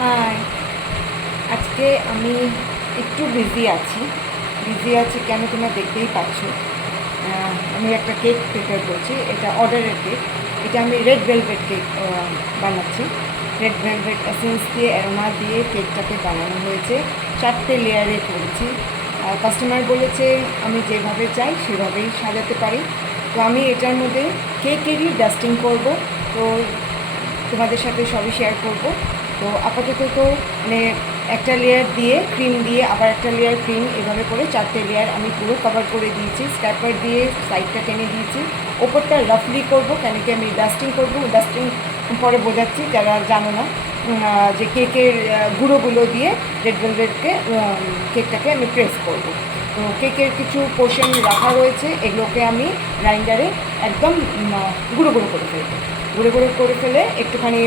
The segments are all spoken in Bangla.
হাই, আজকে আমি একটু বিজি আছি কেন তোমরা দেখতেই পাচ্ছ। আমি একটা কেক প্রিপেয়ার করছি, এটা অর্ডারের কেক। এটা আমি রেড ভেলভেট কেক বানাচ্ছি। রেড ভেলভেট এসেন্স দিয়ে অ্যারোমা দিয়ে কেকটাকে বানানো হয়েছে, 4টে লেয়ারে করেছি। কাস্টমার বলেছে আমি যেভাবে চাই সেভাবেই সাজাতে পারি। তো আমি এটার মধ্যে কেকেরই ডাস্টিং করব, তো তোমাদের সাথে সবই শেয়ার করব। তো আপাতত তো মানে একটা লেয়ার দিয়ে ক্রিম দিয়ে আবার একটা লেয়ার ক্রিম, এভাবে করে 4টে লেয়ার আমি পুরো কভার করে দিয়েছি। স্ক্র্যাপার দিয়ে সাইডটা টেনে দিয়েছি। ওপরটা রাফলি করব, কেন কি আমি ডাস্টিং করব। ডাস্টিং পরে বোঝাচ্ছি যারা জানো না, যে কেকের গুঁড়োগুলো দিয়ে রেড ভেলভেটকে কেকটাকে আমি প্রেস করব। তো কেকের কিছু পোর্শন রাখা রয়েছে, এগুলোকে আমি গ্রাইন্ডারে একদম গুঁড়ো গুঁড়ো করে ফেলবো। গুঁড়ো গুঁড়ো করে ফেলে একটুখানি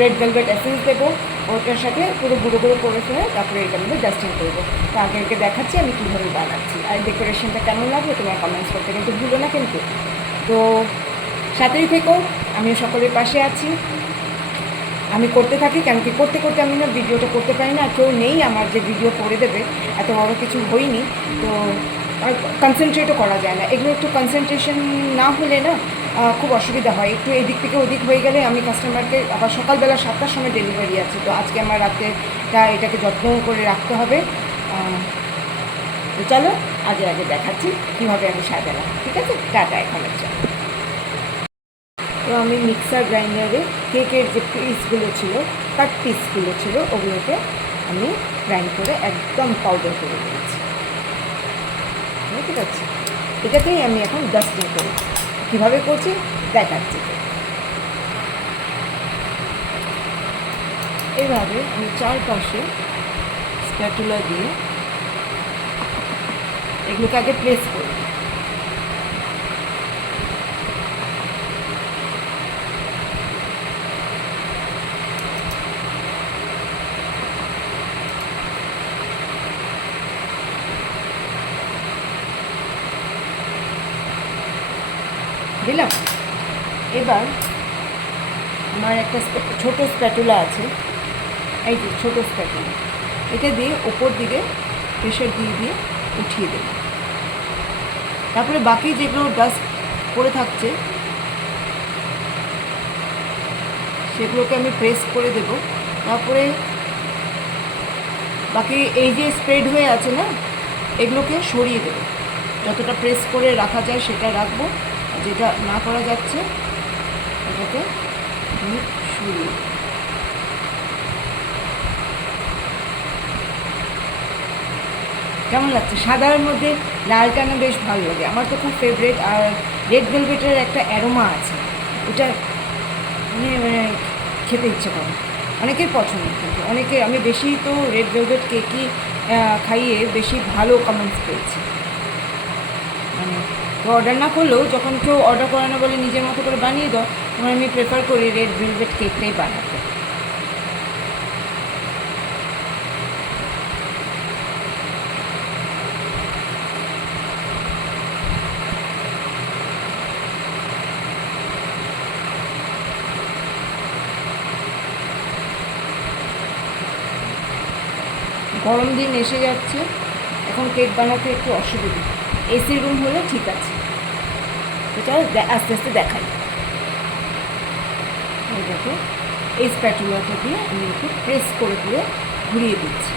রেড ভেলভেট এসেন্স দেবো ওটার সাথে, পুরো গুঁড়ো গুঁড়ো করে ফেলে তারপরে এটার মধ্যে ডাস্টিং করবো। তো আগে দেখাচ্ছি আমি কীভাবে বানাচ্ছি, আর ডেকোরেশনটা কেমন লাগবে তোমার কমেন্টস করতে কিন্তু ভুলো না কিন্তু। তো সাথেই থেকো, আমিও সকলের পাশে আছি। আমি করতে থাকি, কেন কি করতে করতে আমি না ভিডিওটা করতে পারি না, কেউ নেই আমার যে ভিডিও করে দেবে, এত বড় কিছু হয়নি। তো আর কনসেন্ট্রেটও করা যায় না, এগুলো একটু কনসেন্ট্রেশন না হলে না খুব অসুবিধা হয়। একটু এদিক থেকে ওদিক হয়ে গেলে আমি কাস্টমারকে আবার সকালবেলা 7টার সময় ডেলিভারি আছে, তো আজকে আমার রাতেটা এটাকে যত্ন করে রাখতে হবে। তো চলো আগে দেখাচ্ছি কীভাবে আমি সাজালাম, ঠিক আছে? টাটা এখন। তো আমি মিক্সার গ্রাইন্ডারে কেকের যে পিসগুলো ছিল, কাট পিসগুলো ছিল, ওগুলোকে আমি গ্রাইন্ড করে একদম পাউডার করে দিয়েছি, ঠিক আছে? এটাতেই আমি এখন ডাস্টিং করি, কীভাবে করছি দেখাচ্ছি। এইভাবে আমি চারপাশে স্প্যাটুলা দিয়ে এগুলোকে আগে প্লেস করি। দিলাম। এবার আমার একটা ছোটো স্প্যাটুলা আছে, এই যে ছোটো স্প্যাটুলা, এটা দিয়ে ওপর দিকে প্রেশার দিয়ে উঠিয়ে দেব। তারপরে বাকি যেগুলো ডাস্ট পড়ে থাকছে সেগুলোকে আমি প্রেস করে দেব। তারপরে বাকি এই যে স্প্রেড হয়ে আছে না, এগুলোকে সরিয়ে দেব। যতটা প্রেস করে রাখা যায় সেটা রাখবো, আর যেটা না করা যাচ্ছে এটাকে আমি সরিয়ে দেব। কেমন লাগছে? সাদার মধ্যে লালটা না বেশ ভালো লাগে, আমার তো খুব ফেভারিট। আর রেড ভেলভেটের একটা অ্যারোমা আছে, ওটা মানে খেতে ইচ্ছে করে। অনেকের পছন্দ, কিন্তু অনেকে, আমি বেশি তো রেড ভেলভেট কেকই খাইয়ে বেশি ভালো কমেন্টস পেয়েছি। মানে তো অর্ডার না করলেও যখন কেউ অর্ডার করে না বলে নিজের মতো করে বানিয়ে দাও, তখন আমি প্রেফার করি রেড ভেলভেট কেকটাই বানাতে। গরম দিন এসে যাচ্ছে, এখন কেক বানাতে একটু অসুবিধা। এসি রুম হলে ঠিক আছে। এটা আস্তে আস্তে দেখাই। দেখো, এই স্প্যাটুলাটা দিয়ে আমি একটু প্রেস করে ঘুরিয়ে দিচ্ছি।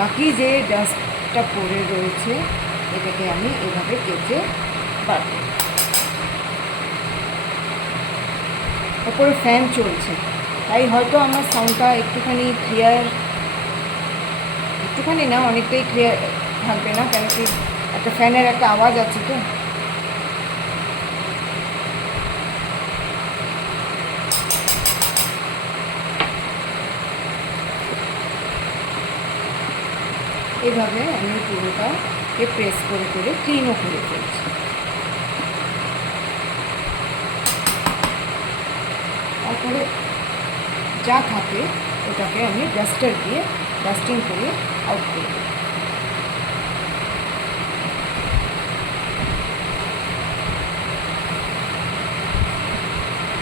বাকি যে ডাস্টটা পড়ে রয়েছে এটাকে আমি এভাবে কেচে বার করি। ওপরে ফ্যান চলছে, তাই হয়তো আমার সাউন্ডটা একটুখানি ক্লিয়ার, একটুখানি না অনেকটাই ক্লিয়ার থাকবে না, কেন কি একটা ফ্যানের একটা আওয়াজ আছে। তো এভাবে আমি পুরোটাকে প্রেস করে করে ক্লিনও করে ফেলছি। তারপরে যা থাকে ওটাকে আমি ডাস্টার দিয়ে ডাস্টিং করে আউট করব।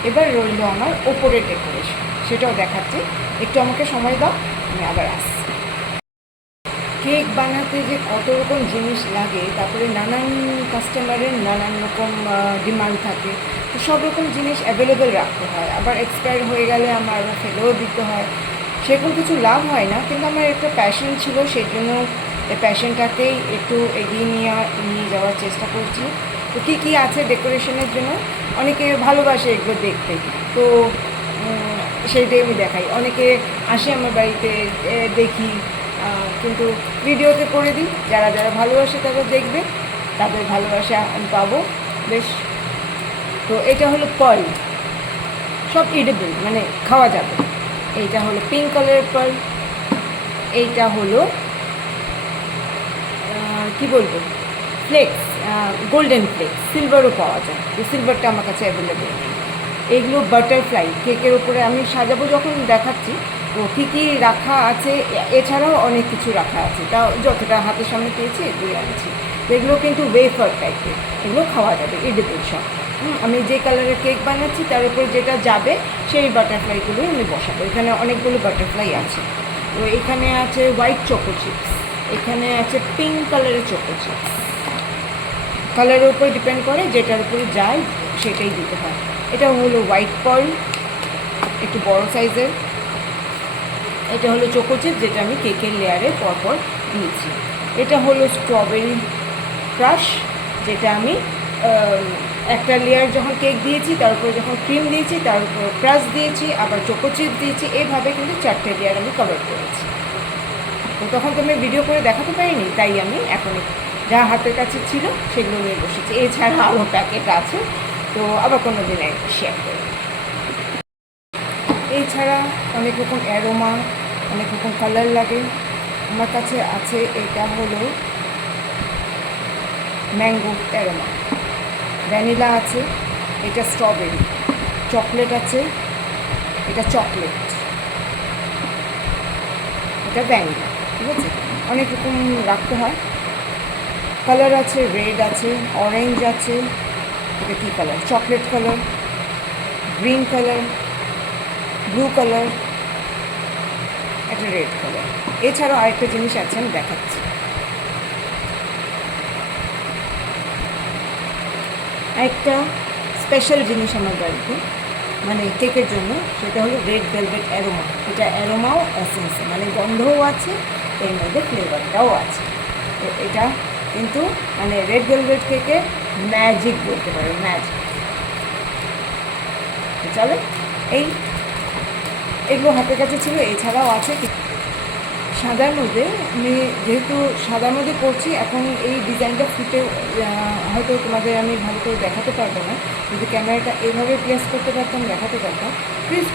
এবার রইল আমার ওপরের ডেকোরেশন, সেটাও দেখাচ্ছি। একটু আমাকে সময় দাও, আমি আবার আসছি। কেক বানাতে যে কত রকম জিনিস লাগে, তারপরে নানান কাস্টমারের নানান রকম ডিমান্ড থাকে, তো সব রকম জিনিস অ্যাভেলেবেল রাখতে হয়। আবার এক্সপায়ার হয়ে গেলে আমার ফেলেও দিতে হয়, সেরকম কিছু লাভ হয় না। কিন্তু আমার একটা প্যাশন ছিল, সেই জন্য এই প্যাশনটাকেই একটু এগিয়ে নিয়ে যাওয়ার চেষ্টা করছি। তো কী কী আছে ডেকোরেশনের জন্য, অনেকে ভালোবাসে এগুলো দেখতে, তো সেইটাই আমি দেখাই। অনেকে আসে আমার বাড়িতে, দেখি, কিন্তু ভিডিওতে করে দিই। যারা যারা ভালোবাসে তারা দেখবে, তাদের ভালোবাসা আমি পাবো বেশ। তো এটা হলো পার্ল, সব ইডেবল, মানে খাওয়া যাবে। এইটা হলো পিঙ্ক কালারের পার্ল, এইটা হলো কি বলবো, ফ্লেক্স, গোল্ডেন ফ্লেক্স, সিলভারও পাওয়া যায়, তো সিলভারটা আমার কাছে অ্যাভেলেবেল নেই। এগুলো বাটারফ্লাই, কেকের উপরে আমি সাজাবো যখন দেখাচ্ছি। তো কী কী রাখা আছে, এছাড়াও অনেক কিছু রাখা আছে, তাও যতটা হাতের সামনে পেয়েছি এগুলোই আনছি। তো এগুলো কিন্তু ওয়েফার টাইপের, এগুলো খাওয়া যাবে, ইডেবল সব। আমি যে কালারের কেক বানাচ্ছি তার উপর যেটা যাবে সেই বাটারফ্লাইগুলোই আমি বসাবো। এখানে অনেকগুলো বাটারফ্লাই আছে। তো এখানে আছে হোয়াইট চকো চিপস, এখানে আছে পিঙ্ক কালারের চকো চিপস। কালারের উপর ডিপেন্ড করে, যেটার উপরে যায় সেটাই দিতে হয়। এটা হলো হোয়াইট পার্ল, একটু বড় সাইজের। এটা হলো চোকো চিপ, যেটা আমি কেকের লেয়ারে পরপর দিয়েছি। এটা হলো স্ট্রবেরি ক্রাশ, যেটা আমি একটা লেয়ার যখন কেক দিয়েছি, তার উপরে যখন ক্রিম দিয়েছি, তার উপর ক্রাশ দিয়েছি, আবার চোকো চিপ দিয়েছি, এইভাবে কিন্তু 4টে লেয়ার আমি কভার করেছি। তো তখন তো আমি ভিডিও করে দেখাতে পারিনি, তাই আমি এখন যা হাতের কাছে ছিল সেগুলো নিয়ে বসেছি। এছাড়া আরও প্যাকেট আছে, তো আবার কোনো দিন শেয়ার করব। এছাড়া অনেক রকম অ্যারোমা, অনেক রকম কালার লাগে। আমার কাছে আছে, এটা হলো ম্যাঙ্গো অ্যারোমা, ভ্যানিলা আছে, এটা স্ট্রবেরি, চকলেট আছে, এটা চকলেট, এটা ভ্যানিলা। ঠিক আছে, অনেক রকম রাখতে হয়। কালার আছে, রেড আছে, অরেঞ্জ আছে, এটা কী colour, chocolate colour, green colour, blue colour, একটা রেড কালার। এছাড়াও আরেকটা জিনিস আছে, আমি দেখাচ্ছি। আরেকটা স্পেশাল জিনিস আমার বাড়িতে, মানে কেকের জন্য, সেটা হলো রেড ভেলভেট অ্যারোমা। এটা অ্যারোমাও এসেন্স, মানে গন্ধও আছে, এর মধ্যে ফ্লেভারটাও আছে। তো এটা কিন্তু মানে রেড ভেলভেট কেকের ম্যাজিক বলতে পারো, ম্যাজিক। চলে, এগুলো হাতের কাছে ছিল। এছাড়াও আছে সাদার মধ্যে, আমি যেহেতু সাদার মধ্যে করছি, এখন এই ডিজাইনটা ফুটে হয়তো তোমাদের আমি ভালো করে দেখাতে পারবো না, যদি ক্যামেরাটা এইভাবে প্লেস করতে পারতাম দেখাতে পারতাম। ক্রিস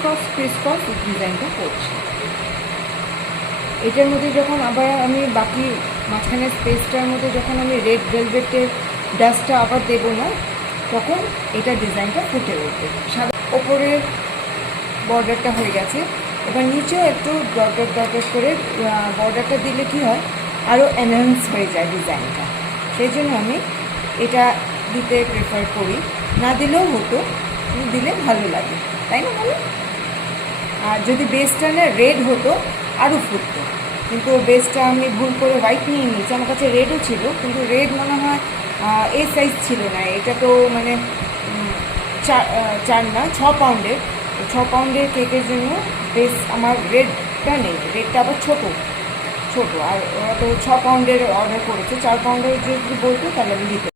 ক্রস ডিজাইনটা করছি। এটার মধ্যে যখন আবার আমি বাকি মাঝখানের স্পেসটার মধ্যে যখন আমি রেড ভেলভেটের ডাস্টটা আবার দেবো না, তখন এটা ডিজাইনটা ফুটে উঠবে। সাদা ওপরের বর্ডারটা হয়ে গেছে, এবার নিচেও একটু ডট করে বর্ডারটা দিলে কি হয়, আরও এনহ্যান্স হয়ে যায় ডিজাইনটা। সেই জন্য আমি এটা দিতে প্রেফার করি। না দিলেও হতো, দিলে ভালো লাগে, তাই না বলো? আর যদি বেসটা না রেড হতো আরও ফুটতো, কিন্তু বেসটা আমি ভুল করে হোয়াইট নিয়ে নিয়েছি। আমার কাছে রেডও ছিল, কিন্তু রেড মনে হয় এই সাইজ ছিল না। এটা তো মানে 6 পাউন্ডের, 6 পাউন্ডের কেকের জন্য বেশ আমার রেডটা নেই, রেডটা আবার ছোটো, আর ওরা তো 6 পাউন্ডের অর্ডার করেছে। 4 পাউন্ডের যদি বলতো তাহলে আমি দিতে।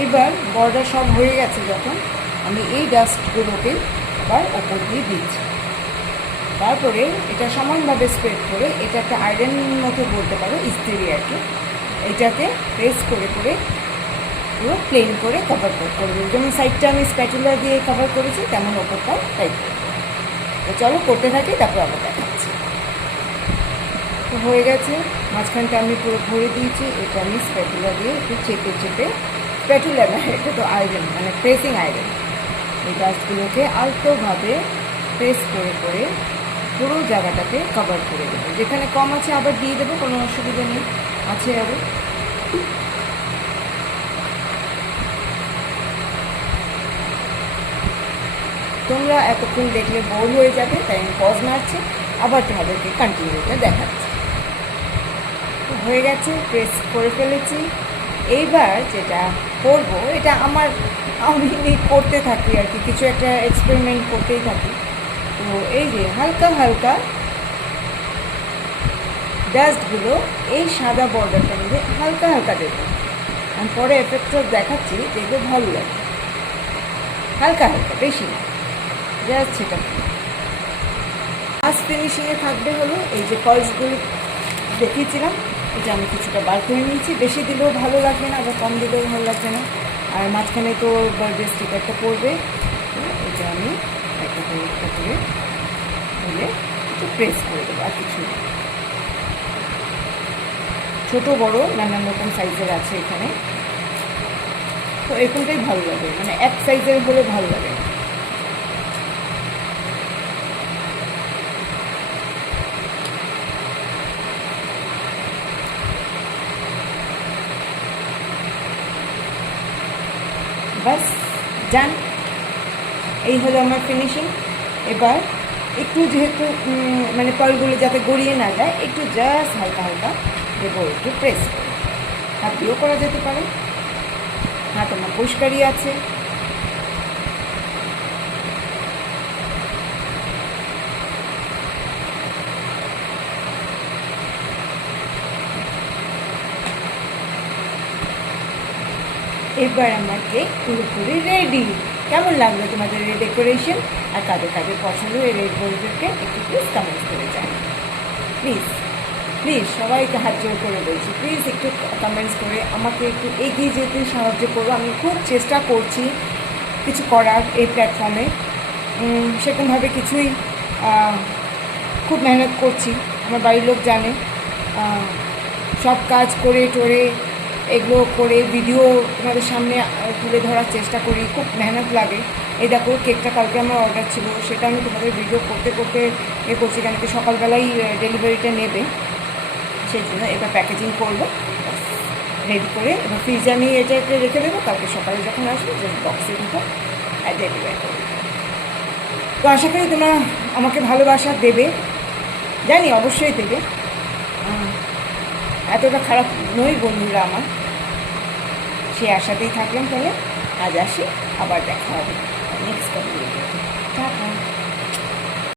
এইবার বর্ডার সব হয়ে গেছে যখন, আমি এই ডাস্টগুলোকে আবার ওপর দিয়ে দিচ্ছি। তারপরে এটা সমানভাবে স্প্রেড করে, এটা একটা আয়রন মতো বলতে পারো, ইস্ত্রি আর কি, এটাকে প্রেস করে পুরো প্লেন করে কভার করবো। যেমন সাইডটা আমি স্প্যাচুলা দিয়ে কভার করেছি, তেমন ওপরটাও তাই। তো চলো করতে থাকি, তারপর আবার দেখাচ্ছি। তো হয়ে গেছে, মাঝখানটা আমি পুরো ভরে দিয়েছি। এটা আমি স্প্যাটুলা দিয়ে একটু চেপে চেপে, স্প্যাটুলা না, এটা তো আয়রন, মানে প্রেসিং আয়রন, এই গাছগুলোকে আলতোভাবে প্রেস করে করে পুরো জায়গাটাকে কভার করে দেবো। যেখানে কম আছে আবার দিয়ে দেবো, কোনো অসুবিধা নেই, আছে আরও। তোমরা এতক্ষণ দেখলে বোর হয়ে যাবে, তাই আমি পজ মারছি, আবার তোমাদেরকে কন্টিনিউটা দেখাচ্ছি। হয়ে গেছে, প্রেস করে ফেলেছি। এইবার যেটা করব, এটা আমি করতে থাকি আর কি, কিছু একটা এক্সপেরিমেন্ট করতেই থাকি। তো এই যে হালকা হালকা ডাস্টগুলো এই সাদা বর্ডারটার মধ্যে হালকা হালকা দেবো। আমি পরে এফেক্টটা দেখাচ্ছি, দেখবে ভালো লাগে। হালকা হালকা, বেশি না, জাস্ট সেটা। লাস্ট ফিনিশিংয়ে থাকবে হলো এই যে পার্লসগুলো দেখিয়েছিলাম, এটা আমি কিছুটা বার করে নিয়েছি। বেশি দিলেও ভালো লাগবে না, আবার কম দিলেও ভালো লাগবে না। আর মাঝখানে তো বার্থডে স্টিকারটা পড়বে, এটা আমি একটা করে দিলে একটু প্রেস করে দেবো, আর কিছু না। ছোটো বড়ো নানান রকম সাইজের আছে এখানে, তো এরকমটাই ভালো লাগে, মানে এক সাইজের হলে ভালো লাগে না। বাস ডান, এই হলো আমার ফিনিশিং। এবার একটু যেহেতু মানে পার্লগুলো যাতে গড়িয়ে না যায়, একটু জাস্ট হালকা হালকা দেবো, একটু প্রেস করে। হাত দিয়েও করা যেতে পারে, হাত আমার পরিষ্কারই আছে। এবার আমার কেক পুরোপুরি রেডি। কেমন লাগলো তোমাদের এই ডেকোরেশন? আর কাদের কাদের পছন্দ এই রেড ভেলভেটকে একটু প্লিজ কমেন্টস করে জানাও। প্লিজ প্লিজ সবাইকে হাত জোর করে বলছি, প্লিজ একটু কমেন্টস করে আমাকে একটু এগিয়ে যেতে সাহায্য করবো। আমি খুব চেষ্টা করছি কিছু করার এই প্ল্যাটফর্মে, সেরকমভাবে কিছুই, খুব মেহনত করছি, আমার বাড়ির লোক জানে। সব কাজ করে টোরে এগুলো করে ভিডিও তোমাদের সামনে তুলে ধরার চেষ্টা করি, খুব মেহনত লাগে। এই দেখো কেকটা কালকে আমার অর্ডার ছিল, সেটা আমি তোমাদের ভিডিও করতে করতে করছি, কেন কি সকালবেলাই ডেলিভারিটা নেবে, সেই জন্য এবার প্যাকেজিং করবো রেডি করে। এবার ফ্রিজে আমি এটাকে রেখে দেবো, কালকে সকালে যখন আসবো যে বক্সে দিতে ডেলিভারি করবো। তো আশা করি তোমরা আমাকে ভালোবাসা দেবে, জানি অবশ্যই দেবে, এতটা খারাপ নই বন্ধুরা আমার। সে আশাতেই থাকলাম। তাহলে আজ আসি, আবার দেখা হবে নেক্সট ভিডিও।